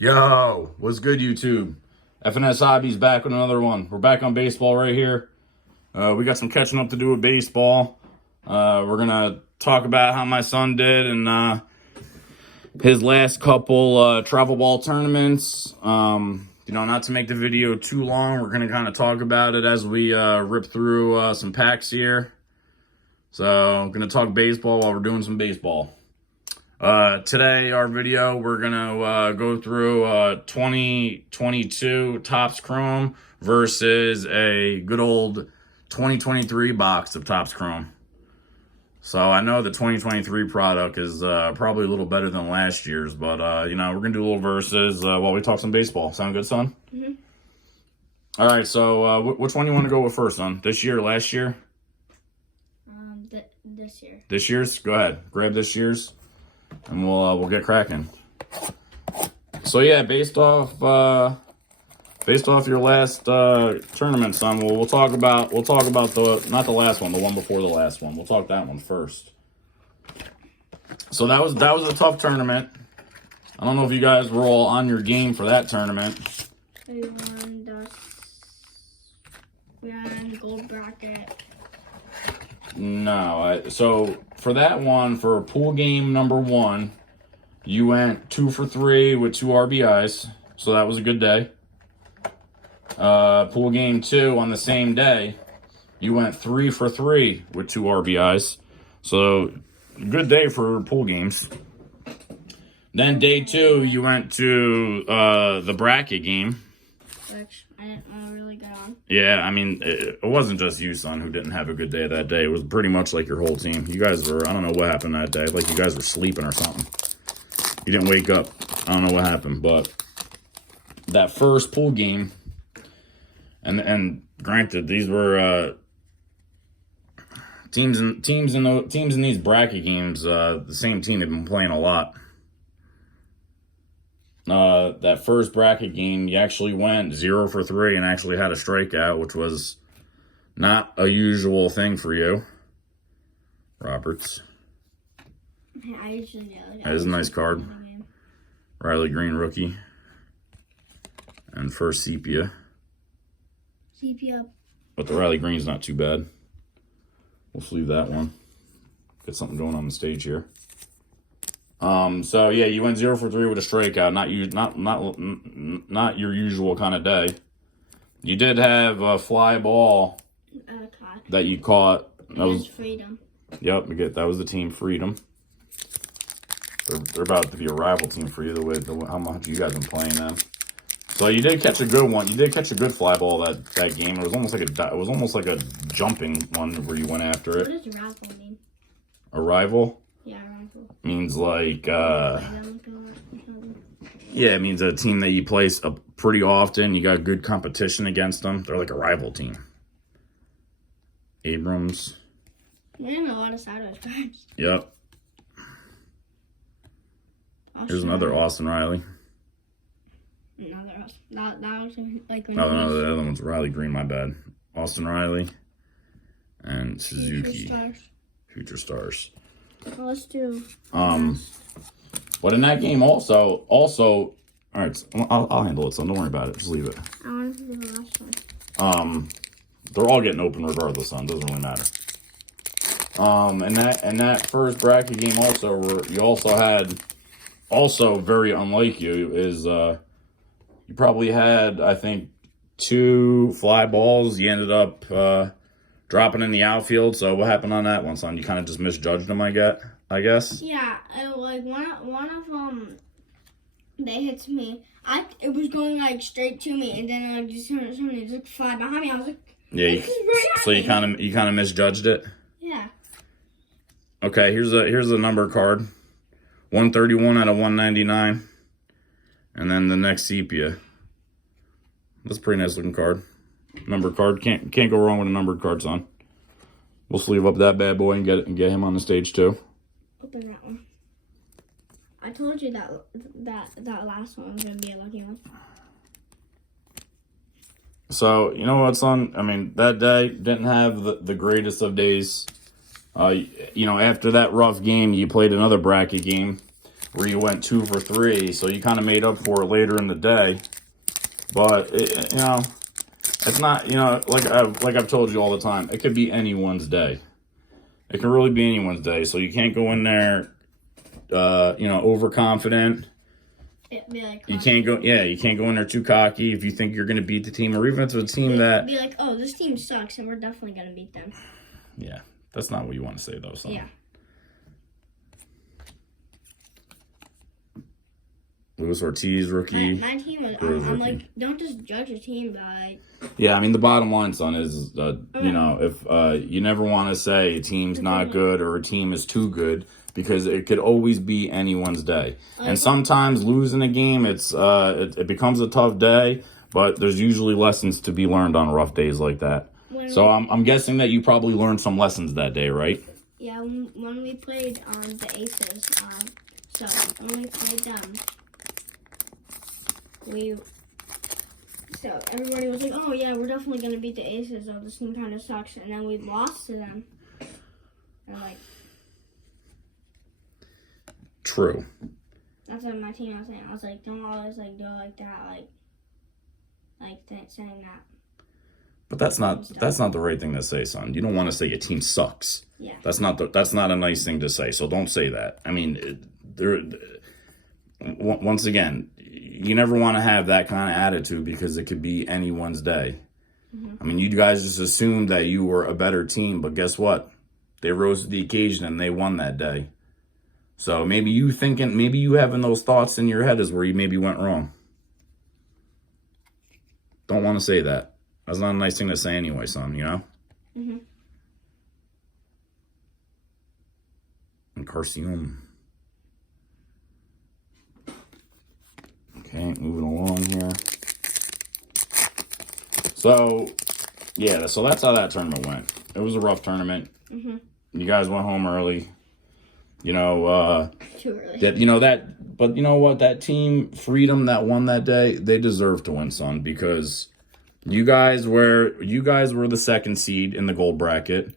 Yo, what's good, YouTube? FNS Hobbies back with another one. We're back on baseball right here. We got some catching up to do with baseball. We're going to talk about how my son did in his last couple travel ball tournaments. Not to make the video too long, we're going to kind of talk about it as we rip through some packs here. So I'm going to talk baseball while we're doing some baseball. Today, our video, we're gonna go through 2022 TOPPS Chrome versus a good old 2023 box of TOPPS Chrome. So I know the 2023 product is probably a little better than last year's, but we're gonna do a little versus while we talk some baseball. Sound good, son? Mm-hmm. All right, so which one you want to go with first, son? This year, last year? This year. This year's? Go ahead, grab this year's. And we'll get cracking. So yeah, based off your last tournament, son, we'll talk about the not the last one, the one before the last one. We'll talk that one first. So that was a tough tournament. I don't know if you guys were all on your game for that tournament. We won gold bracket. No, so for that one, for pool game number 1, you went 2 for 3 with 2 RBIs, so that was a good day. Pool game 2 on the same day, you went 3 for 3 with 2 RBIs, so good day for pool games. Then day 2, you went to the bracket game. Which I didn't really get on. Yeah, I mean, it wasn't just you, son, who didn't have a good day that day. It was pretty much like your whole team. You guys were, I don't know what happened that day. Like you guys were sleeping or something. You didn't wake up. I don't know what happened, but that first pool game, and granted, these were teams in these bracket games. The same team had been playing a lot. That first bracket game, you actually went 0 for 3 and actually had a strikeout, which was not a usual thing for you. Roberts. I usually do. That is a nice card. Riley Green, rookie. And first Sepia. Sepia. But the Riley Green's not too bad. We'll sleeve that one. Get something going on the stage here. So yeah, you went 0 for 3 with a strikeout. Not your usual kind of day. You did have a fly ball that you caught. That was Freedom. Yep, that was the team Freedom. They're about to be a rival team for you the way how much you guys been playing them. So you did catch a good one. You did catch a good fly ball that game. It was almost like a jumping one where you went after it. What does rival mean? A rival? Yeah, rival. Means like yeah, it means a team that you place pretty often. You got good competition against them. They're like a rival team. Abrams. We have a lot of sideways cards. Yep. Here's another Austin Riley. Another Austin. That was like when no, the other one's Riley Green, my bad. Austin Riley and Suzuki. Future Stars. Well, let's do. But in that game also, all right, I'll handle it, so don't worry about it. Just leave it. I want to do the last one. They're all getting open regardless, son. Doesn't really matter. And that first bracket game also, where you also had, very unlike you, is you probably had, I think, 2 fly balls. You ended up dropping in the outfield. So what happened on that one, son? You kind of just misjudged them, I guess. Yeah, like one of them, they hit me. It was going like straight to me, and then I just fly behind me. I was like, yeah. So you kind of misjudged it. Yeah. Okay, here's a number card, 131 out of 199, and then the next sepia. That's a pretty nice looking card. Number card, can't go wrong with a numbered card, son. We'll sleeve up that bad boy and get him on the stage too. Open that one. I told you that last one was gonna be a lucky one. So you know what, son? I mean, that day didn't have the greatest of days. After that rough game, you played another bracket game where you went 2 for 3, so you kind of made up for it later in the day. But it's not, like I've told you all the time, it could be anyone's day. It can really be anyone's day. So you can't go in there, overconfident. Be like, you can't go in there too cocky if you think you're going to beat the team, or even if it's a team that be like, oh, this team sucks and we're definitely going to beat them. Yeah, that's not what you want to say though, son. Yeah. Luis Ortiz, rookie. My team was, I'm like, don't just judge a team by. Yeah, I mean, the bottom line, son, is, if you never want to say a team's not good or a team is too good, because it could always be anyone's day. And sometimes losing a game, it becomes a tough day, but there's usually lessons to be learned on rough days like that. So I'm guessing that you probably learned some lessons that day, right? Yeah, when we played the Aces, so when we played them, so everybody was like, oh yeah, we're definitely going to beat the Aces, oh, this team kind of sucks, and then we lost to them. And like... True. That's what my team was saying. I was like, don't always do it like that, saying that. But that's not the right thing to say, son. You don't want to say a team sucks. Yeah. That's not a nice thing to say. So don't say that. I mean, once again, you never want to have that kind of attitude because it could be anyone's day. Mm-hmm. I mean, you guys just assumed that you were a better team, but guess what? They rose to the occasion and they won that day. So maybe you having those thoughts in your head is where you maybe went wrong. Don't want to say that. That's not a nice thing to say anyway, son, Mm-hmm. Encarnacion. Okay, moving along here. So, yeah, so that's how that tournament went. It was a rough tournament. Mm-hmm. You guys went home early. Too early. But you know what? That team, Freedom, that won that day, they deserve to win, son, because you guys were the second seed in the gold bracket.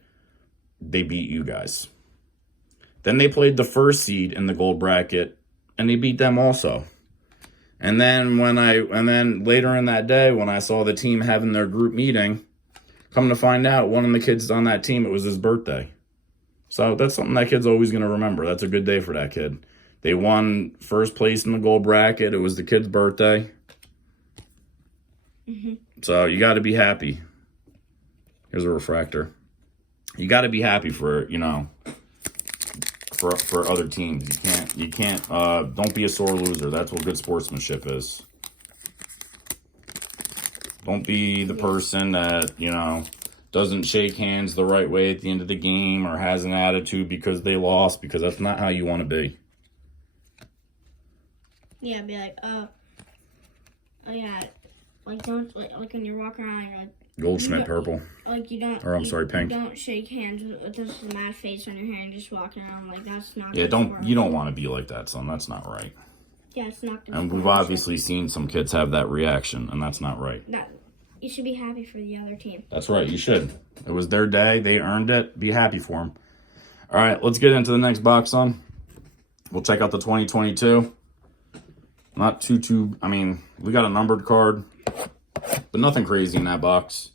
They beat you guys. Then they played the first seed in the gold bracket, and they beat them also. And then later in that day, when I saw the team having their group meeting, come to find out, one of the kids on that team, it was his birthday. So that's something that kid's always going to remember. That's a good day for that kid. They won first place in the gold bracket. It was the kid's birthday. Mm-hmm. So you got to be happy. Here's a refractor. You got to be happy for other teams. You can't don't be a sore loser. That's what good sportsmanship is. Don't be the person that, doesn't shake hands the right way at the end of the game or has an attitude because they lost, because that's not how you want to be. Yeah, be like, oh yeah, don't, when you're walking around, you're like, Goldschmidt purple. You don't. Or I'm sorry, pink. Don't shake hands with just a mad face on your hand, just walking around that's not. Yeah, you don't want to be like that, son. That's not right. Yeah, it's not. And we've obviously seen some kids have that reaction, and that's not right. You should be happy for the other team. That's right. You should. It was their day. They earned it. Be happy for them. All right, let's get into the next box, son. We'll check out the 2022. Not too. I mean, we got a numbered card, but nothing crazy in that box.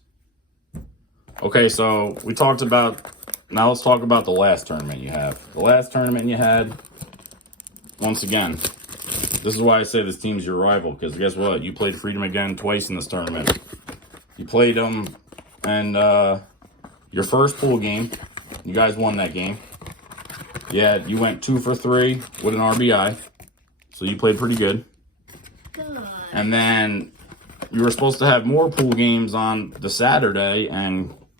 Okay, so we talked about. Now let's talk about the last tournament you have. The last tournament you had. Once again, this is why I say this team's your rival, because guess what? You played Freedom again twice in this tournament. You played them, and your first pool game, you guys won that game. Yeah, you went 2 for 3 with an RBI, so you played pretty good. Good. And then you were supposed to have more pool games on the Saturday,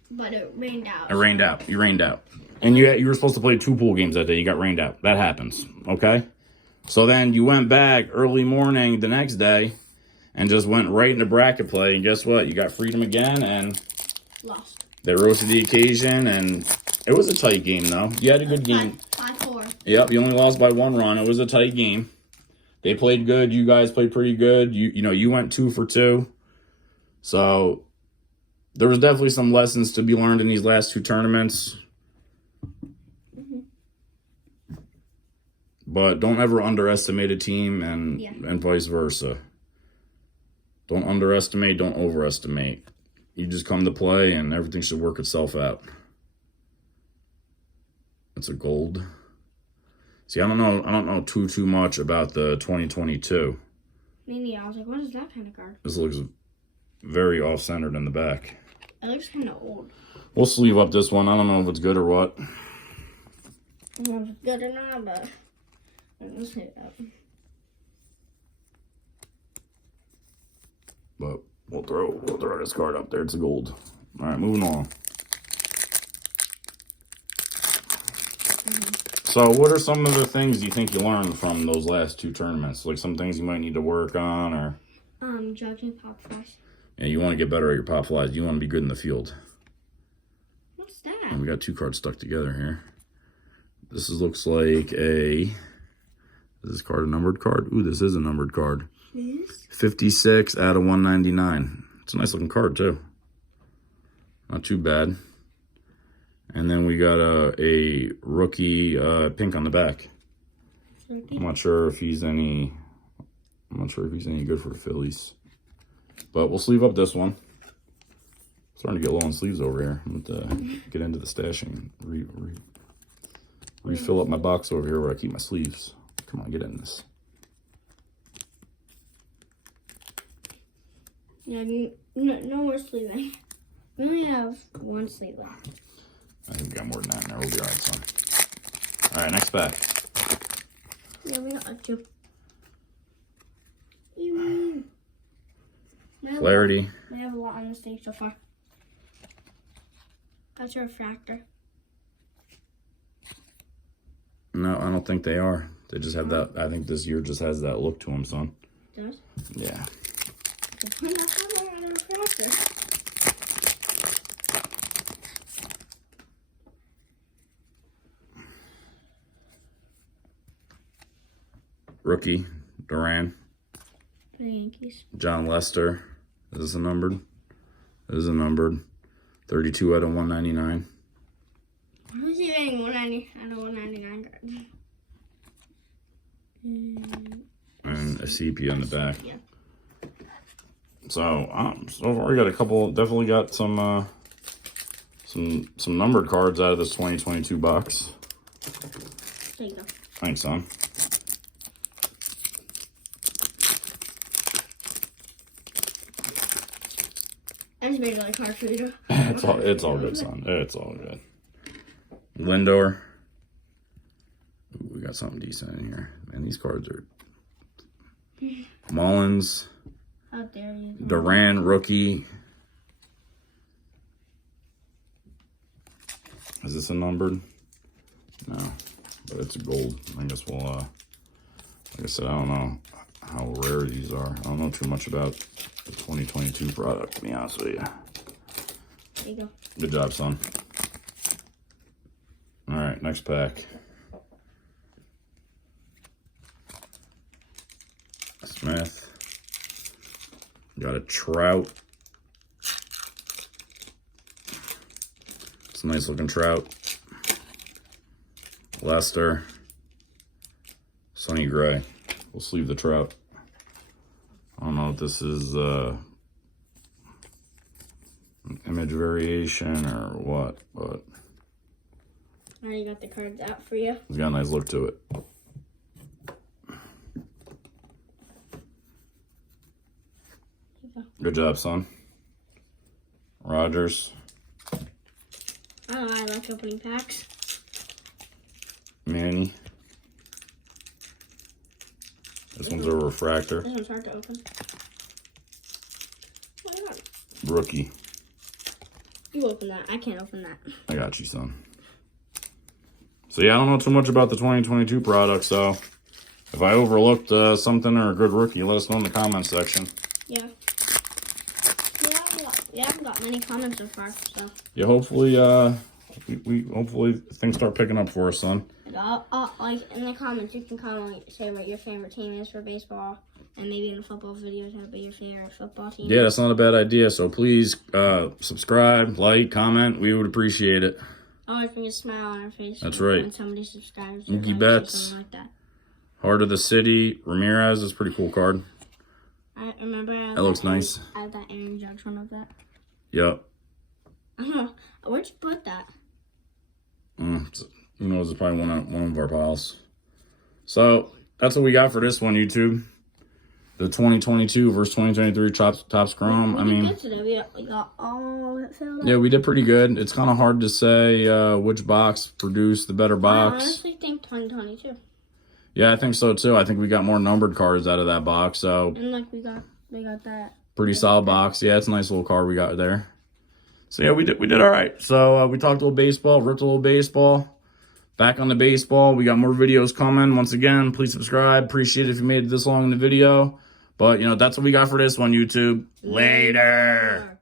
but it rained out. It rained out. You rained out, and you were supposed to play 2 pool games that day. You got rained out. That happens. Okay. So then you went back early morning the next day and just went right into bracket play. And guess what? You got Freedom again and lost. They rose to the occasion, and it was a tight game, though. You had a good game. 5-4. Yep, you only lost by 1 run. It was a tight game. They played good. You guys played pretty good. You went 2 for 2. So there was definitely some lessons to be learned in these last 2 tournaments. But don't ever underestimate a team and Yeah. and vice versa. Don't underestimate, don't overestimate. You just come to play and everything should work itself out. It's a gold. See, I don't know too much about the 2022. Maybe I was like, what is that kind of card? This looks very off-centered in the back. It looks kind of old. We'll sleeve up this one. I don't know if it's good or what. I don't know if it's good or not, but let's hit it up. But we'll throw this card up there. It's a gold. All right, moving on. So what are some of the things you think you learned from those last two tournaments? Like some things you might need to work on, or Judging pop flash. yeah, you want to get better at your pop flies. You want to be good in the field. What's that? And we got two cards stuck together here. Looks like is this card a numbered card? Ooh, this is a numbered card. This? 56 out of 199. It's a nice looking card too. Not too bad. And then we got a rookie pink on the back. I'm not sure if he's any good for the Phillies. But we'll sleeve up this one. Starting to get low on sleeves over here. I'm going to get into the stashing and refill up my box over here where I keep my sleeves. Come on, get in this. Yeah, no more sleeving. We only have one sleeve left. I think we got more than that in there. We'll be all right, son. All right, next pack. Yeah, we got two. Clarity. We have a lot on the stage so far. That's a refractor. No, I don't think they are. They just have that. I think this year just has that look to them, son. Does? Yeah. That's not a refractor. Rookie, Duran. The Yankees. John Lester. Is this a numbered? This is a numbered. 32 out of 199. Why was he getting 190 out of 199 cards? And a sepia in the back. Yeah. So far we got a couple. Definitely got some numbered cards out of this 2022 box. There you go. Thanks, son. I just made another card for you. It's all good, son. It's all good. Lindor. Ooh, we got something decent in here. Man, these cards are Mullins. How dare you? Duran, rookie. Is this a numbered? No, but it's a gold. I guess we'll, like I said, I don't know how rare these are. I don't know too much about the 2022 product, to be honest with you. There you go. Good job, son. All right, next pack. Smith. Got a Trout. It's a nice looking Trout. Lester. Sonny Gray. We'll sleeve the Trout. I don't know if this is an image variation or what, but I already got the cards out for you. it's got a nice look to it. Good job, son. Rogers. I don't know, I like opening packs. Manny. This one's a refractor. This one's hard to open. Why not? Rookie. You open that. I can't open that. I got you, son. So yeah, I don't know too much about the 2022 product, so if I overlooked something or a good rookie, let us know in the comments section. Yeah. We haven't got many comments so far, so. Yeah, hopefully, hopefully things start picking up for us, son. Like in the comments, you can comment, say what your favorite team is for baseball, and maybe in the football videos, what your favorite football team. Yeah, that's not a bad idea. So please subscribe, like, comment. We would appreciate it. Always bring a smile on our face. That's right. When somebody subscribes. Mookie or Betts. something like that. Heart of the City, Ramirez is a pretty cool card. I remember. That looks nice. I have that Aaron Judge one of that. Yep. Where'd you put that? Who knows? It's probably one of our piles. So that's what we got for this one, YouTube. The 2022 versus 2023 Topps Chrome. We did good today. We got all that filled up. Yeah, we did pretty good. It's kind of hard to say which box produced the better box. I honestly think 2022. Yeah, I think so too. I think we got more numbered cards out of that box. So And like we got that. pretty solid box. Yeah, it's a nice little card we got there. So yeah, we did all right. So we talked a little baseball, ripped a little baseball. Back on the baseball. We got more videos coming. Once again, please subscribe. Appreciate it if you made it this long in the video. But, you know, that's what we got for this one, YouTube. Later.